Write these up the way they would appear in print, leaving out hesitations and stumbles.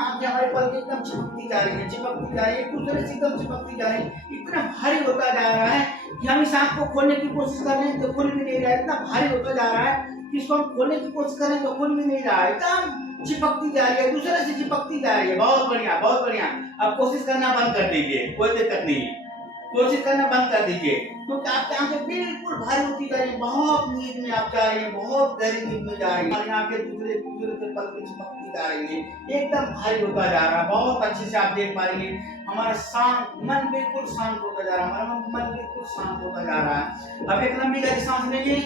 आंखें हमारे पलक एकदम चिपकती जा रही है, चिपकती जा रही है, एक दूसरे से एकदम चिपकती जा रही है। इतना भारी होता जा रहा है कि हम इस आंख को खोलने की कोशिश कर रहे हैं तो खुल भी नहीं रहा है। इतना भारी होता जा रहा है कि इसको हम खोलने की कोशिश कर रहे हैं तो खुल भी नहीं रहा है। एकदम चिपकती जा रही है, दूसरे से चिपकती जा रही है। बहुत बढ़िया, बहुत बढ़िया। अब कोशिश करना बंद कर दीजिए, कोई दिक्कत नहीं है, कोशिश करना बंद कर दीजिए, क्योंकि आपकी आंखें बिल्कुल भारी होती जा रही है। बहुत नींद में आप जा रही हैं, बहुत गहरी नींद में जा रही हैं। हमारी आंखें दूसरे दूसरे से पल में चिपकती जा रही है, एकदम भारी होता जा रहा है। बहुत अच्छे से आप देख पा रही हैं, हमारा शांत मन बिल्कुल शांत होता जा रहा है, हमारा मन बिल्कुल शांत होता जा रहा है। अब एक लंबी गहरी सांस लीजिए,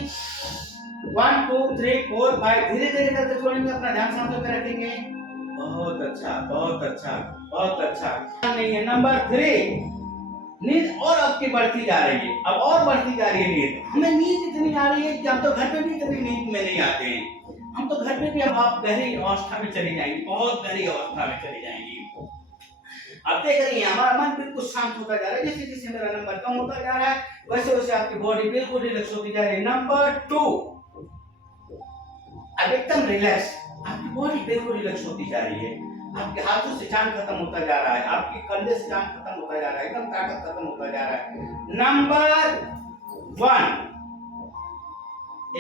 1 2 3 4 5, धीरे धीरे करके छोड़ेंगे, अपना ध्यान सांसों पे रखेंगे। बहुत अच्छा, बहुत अच्छा, बहुत अच्छा। नहीं है। नंबर 3, नींद और आपकी बढ़ती जा रही है, अब और बढ़ती जा रही है नींद। हमें नींद इतनी आ रही है कि हम तो घर पे भी इतनी नींद में नहीं आते हैं। हम तो घर पे भी अब आप गहरी अवस्था में चली जाएंगी, बहुत गहरी अवस्था में चली जाएंगी। अब देख रही हैं, हमारा मन बिल्कुल शांत होता जा रहा है। जैसे जैसे मेरा नंबर कम होता जा रहा है वैसे वैसे आपकी बॉडी बिल्कुल रिलैक्स होती जा रही है। नंबर 2, अब एकदम रिलैक्स, आपकी बॉडी बिल्कुल रिलैक्स होती जा रही है। आपके हाथों से जान खत्म होता जा रहा है, आपके कंधे से जान खत्म होता जा रहा है, एकदम ताकत खत्म होता जा रहा है। नंबर 1,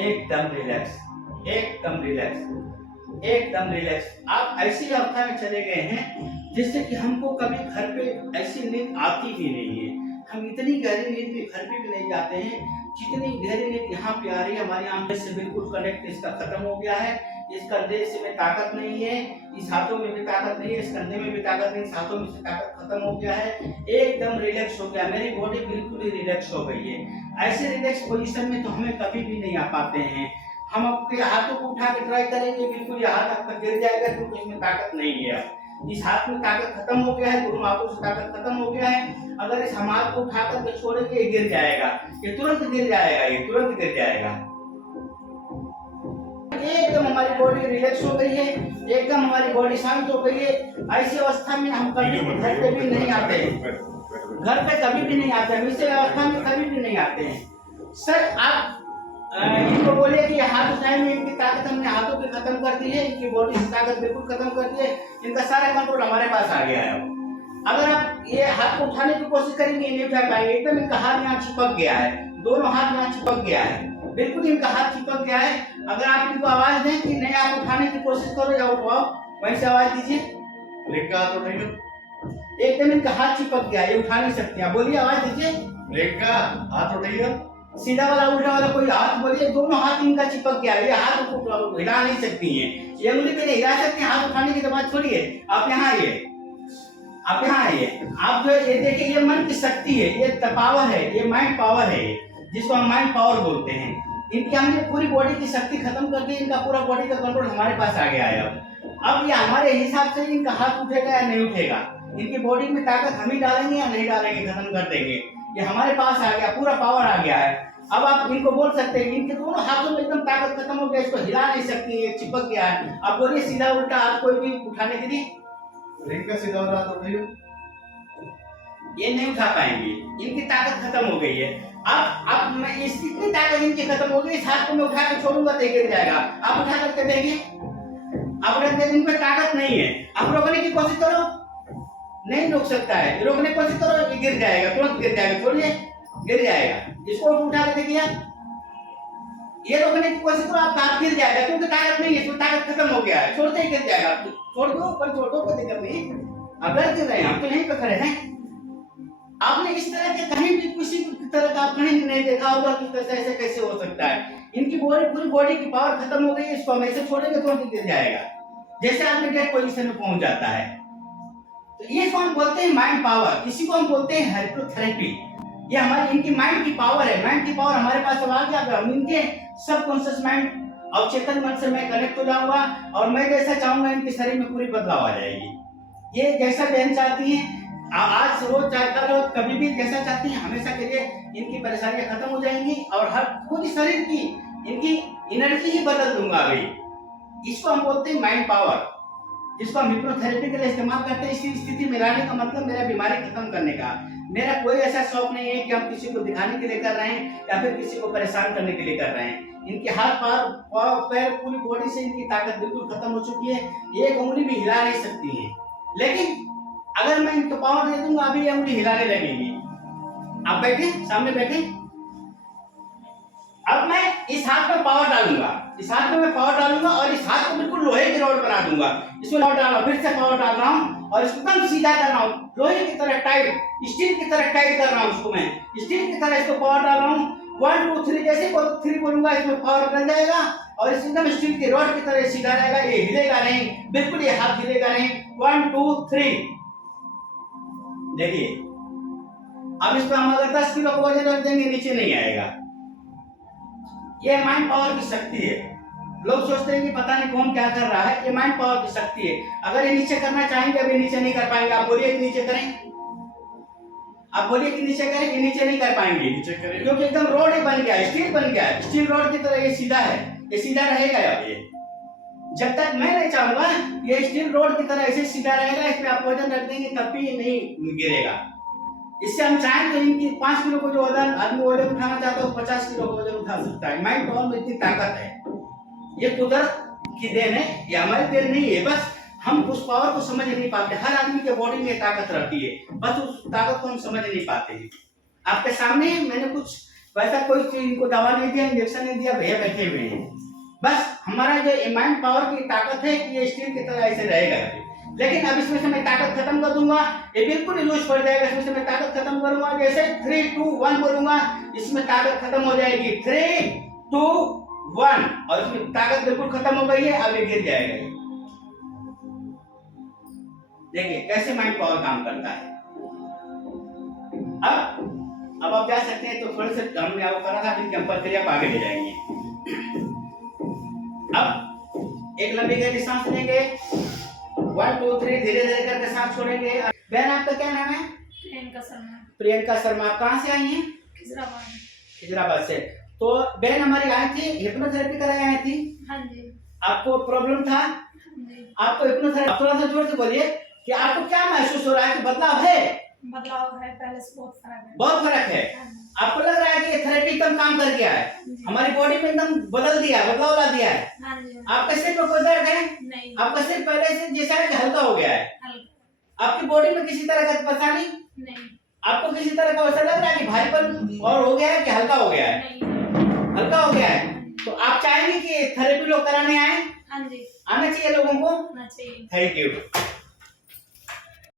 एकदम रिलैक्स, एकदम रिलैक्स, एकदम रिलैक्स। आप ऐसी अवस्था में चले गए हैं जिससे कि हमको कभी घर पे ऐसी नींद आती भी नहीं है। हम इतनी गहरी नींद में घर पे भी नहीं जाते हैं जितनी गहरी नींद यहाँ पे आ रही है। हमारी आंखें से बिल्कुल कनेक्ट इसका खत्म हो गया है। इस कंधे से में ताकत नहीं है, इस हाथों में भी ताकत नहीं है, इस कंधे में भी ताकत नहीं, इस हाथों में से ताकत खत्म हो गया है, एकदम रिलैक्स हो गया। मेरी बॉडी बिल्कुल ही रिलैक्स हो गई है। ऐसे रिलैक्स पोजीशन में तो हमें कभी भी नहीं आ पाते हैं। हम अपने हाथों को उठा के ट्राई करेंगे, बिल्कुल ये हाथ आपका गिर जाएगा क्योंकि इसमें ताकत नहीं है। इस हाथ में ताकत खत्म हो गया है, दोनों हाथों से ताकत खत्म हो गया है। अगर इस हम हाथ को उठा करके छोड़ेंगे ये गिर जाएगा, ये तुरंत गिर जाएगा, ये तुरंत गिर जाएगा। एकदम हमारी बॉडी रिलैक्स हो गई है, एकदम हमारी बॉडी शांत हो गई है। ऐसी अवस्था में हम कभी घर पे भी नहीं आते, घर पे कभी भी नहीं आते, हम इस अवस्था में कभी भी नहीं आते हैं। सर आप इनको बोले कि हाथ उठाएंगे, इनकी ताकत हमने हाथों पे खत्म कर दी है, इनकी बॉडी से ताकत बिल्कुल खत्म कर दी है, इनका सारा कंट्रोल हमारे पास आ गया है। अगर आप ये हाथ को उठाने की कोशिश करेंगे नहीं उठा पाएंगे, एकदम इनका हाथ यहाँ चिपक गया है, दोनों हाथ यहाँ चिपक गया है, बिल्कुल इनका हाथ चिपक गया है। अगर आप इनको आवाज दें कि नहीं आप उठाने की कोशिश करो या उठाओ, वहीं से आवाज दीजिए, लेग का हाथ उठाइए, एकदम इनका हाथ चिपक गया है, ये उठा नहीं सकते। आप बोलिए, आवाज दीजिए, लेग का हाथ उठाइए, सीधा वाला उल्टा वाला कोई हाथ बोलिए, दोनों हाथ इनका चिपक गया है, ये हाथ को हिला नहीं सकती है, ये उंगली पे नहीं हिला सकते। हाथ उठाने की बात छोड़िए, आप यहाँ आइए, आप यहाँ आइए। आप जो ये देखिए, ये मन की शक्ति है, ये पावर है, ये माइंड पावर है, जिसको हम माइंड पावर बोलते हैं। इनकी हमने पूरी बॉडी की शक्ति खत्म कर दी, इनका पूरा बॉडी का कंट्रोल हमारे पास आ गया है। अब ये हमारे हिसाब से इनका हाथ उठेगा या नहीं उठेगा, इनकी बॉडी में ताकत हम ही डालेंगे या नहीं डालेंगे, खत्म कर देंगे। ये हमारे पास आ गया, पूरा पावर आ गया है। अब आप इनको बोल सकते हैं, इनके दोनों हाथों में एकदम ताकत खत्म हो गया, इसको हिला नहीं सकती है, चिपक गया है। आप बोलिए सीधा उल्टा हाथ कोई भी उठाने के लिए, लेग का सीधा वाला हाथ उठाइए, ये नहीं उठा पाएंगे, इनकी ताकत खत्म हो गई है। अब मैं इतनी ताकत इनकी खत्म हो गई, इस हाथ को मैं उठा के छोड़ूंगा तो गिर जाएगा। आप उठा करके देखिए, आप रख दें, इनमें ताकत नहीं है। आप रोकने की कोशिश करो, नहीं रोक सकता है, रोकने की कोशिश करो, ये गिर जाएगा, तुरंत गिर जाएगा, छोड़िए, गिर जाएगा। इसको उठा के देखिए, ये रोकने की कोशिश करो, आप हाथ गिर जाएगा क्योंकि ताकत नहीं है, ताकत खत्म हो गया है, छोड़ते ही गिर जाएगा। छोड़ दो, पर छोड़ दो, कोई दिक्कत नहीं। अब डर क्यों रहे हैं, हम तो यहीं पे खड़े हैं। आपने इस तरह के कहीं भी किसी तरह का आप कहीं नहीं देखा होगा कि ऐसे कैसे हो सकता है। इनकी बॉडी, पूरी बॉडी की पावर खत्म हो गई है, इसको हम ऐसे छोड़ेंगे तो गिर जाएगा, जैसे आदमी डेड पोजीशन में पहुंच जाता है। तो ये हम बोलते हैं माइंड पावर, इसी को हम बोलते हैं हाइप्नोथेरेपी। ये हमारी इनकी माइंड की पावर है, माइंड की पावर हमारे पास आ गया। हम इनके सबकॉन्शियस माइंड और चेतन मन से मैं कनेक्ट हो जाऊंगा और मैं जैसा चाहूंगा इनके शरीर में पूरी बदलाव आ जाएगी। ये जैसा बहन चाहती है, आज रोज चाहता रोज कभी भी जैसा चाहती हैं, हमेशा के लिए इनकी परेशानियां खत्म हो जाएंगी और हर पूरी शरीर की इनकी एनर्जी ही बदल दूंगा अभी। इसको हम बोलते हैं माइंड पावर, जिसको हम हिप्नोथेरेपी के लिए इस्तेमाल करते हैं। इसी स्थिति में लाने का मतलब मेरा बीमारी खत्म करने का। मेरा कोई ऐसा शौक नहीं है कि हम किसी को दिखाने के लिए कर रहे हैं या फिर किसी को परेशान करने के लिए कर रहे हैं। इनके हाथ पैर पूरी बॉडी से इनकी ताकत बिल्कुल खत्म हो चुकी है। एक उंगली भी हिला नहीं सकती है। लेकिन अगर मैं इनको पावर दे दूंगा अभी ये उंगली हिलाने लगेगी। आप बैठे, सामने बैठे। अब मैं इस हाथ में पावर डालूंगा, इस हाथ में मैं पावर डालूंगा और इस हाथ को बिल्कुल लोहे की रॉड बना दूंगा। इसमें पावर डाल रहा हूं, फिर से पावर डाल रहा हूं और इसको एकदम सीधा कर रहा हूं, लोहे की तरह टाइट, स्टील की तरह टाइट कर रहा हूं। इसको मैं स्टील की तरह इसको पावर डाल रहा हूं। 1 2 3 जैसे 3 बोलूंगा इसमें पावर बन जाएगा और इस एकदम स्टील की रॉड की तरह सीधा रहेगा। ये हिलेगा नहीं, बिल्कुल ये हाथ हिलेगा नहीं। 1 2 3 देखिए। अब इस पर हम अगर 10 किलो का वजन रख देंगे नीचे नहीं आएगा। ये माइंड पावर की शक्ति है। लोग सोचते हैं कि पता नहीं कौन क्या कर रहा है, ये माइंड पावर की शक्ति है। अगर ये नीचे करना चाहेंगे अभी नीचे नहीं कर पाएंगे। आप बोलिए कि नीचे करें, आप बोलिए कि नीचे करें, ये नीचे नहीं कर पाएंगे नीचे करें क्योंकि एकदम रोड ही बन गया, स्टील बन गया, स्टील रोड की तरह ये सीधा है, ये सीधा रहेगा। अब ये जब तक मैं नहीं चाहूंगा ये स्टील रोड की तरह ऐसे सीधा रहेगा। इसमें आप वजन रख देंगे तब भी नहीं गिरेगा। इससे हम चाहें तो इनकी 5 किलो को जो वजन आदमी वजन उठाना चाहता है वो 50 किलो का वजन उठा सकता है। माइंड पावर में इतनी ताकत है। ये कुदरत की देन है, ये हमारी देन नहीं है। बस हम उस पावर को समझ नहीं पाते। हर आदमी के बॉडी में ताकत रहती है, बस उस ताकत को हम समझ नहीं पाते हैं। आपके सामने मैंने कुछ वैसा कोई चीज इनको दवा नहीं दिया, इंजेक्शन नहीं दिया, भैया बैठे हुए हैं। बस हमारा जो माइंड पावर की ताकत है कि ये स्टील की तरह ऐसे रहेगा। लेकिन अब इसमें से मैं ताकत खत्म कर दूंगा, ये बिल्कुल ही लूज पड़ जाएगा। इसमें से मैं ताकत खत्म करूंगा, जैसे 3 2 1 बोलूंगा इसमें ताकत खत्म हो जाएगी। 3 2 1 और इसमें ताकत बिल्कुल खत्म हो गई है। अब ये गिर जाएगा। देखिए कैसे माइंड पावर काम करता है। अब आप जा सकते हैं। तो थोड़े से हमने आपको करा था, फिर हम प्रक्रिया को आगे ले जाएंगे। अब एक लंबी गहरी सांस लेंगे, 1 2 3 धीरे धीरे करके सांस छोड़ेंगे। बहन आपका क्या नाम है? प्रियंका शर्मा। प्रियंका शर्मा। आप कहाँ से आई हैं? खिजराबाद से। तो बहन हमारी आई थी, हिप्नोथेरेपी कराने आई थी। हाँ जी। आपको प्रॉब्लम था? हाँ जी। आपको हिप्नोथेरेपी, थोड़ा सा जोर से बोलिए कि आपको क्या महसूस हो रहा है कि बदलाव है? बदलाव है, पहले से बहुत फर्क है। बहुत फर्क है। आपको लग रहा है कि ये थेरेपी एकदम काम कर गया है, हमारी बॉडी में एकदम बदल दिया, बदलाव ला दिया है। हाँ जी। आपका सिर में कोई दर्द है? नहीं। आपका सिर पहले से जैसा है कि हल्का हो गया है? हल्का। आपकी बॉडी में किसी तरह का परेशानी? नहीं। आपको किसी तरह का ऐसा लग रहा है कि भारीपन और हो गया है कि हल्का हो गया है? नहीं। हल्का हो गया है। तो आप चाहेंगे कि थेरेपी लोग कराने आए? हाँ जी। आना चाहिए लोगों को। आना चाहिए। Thank you.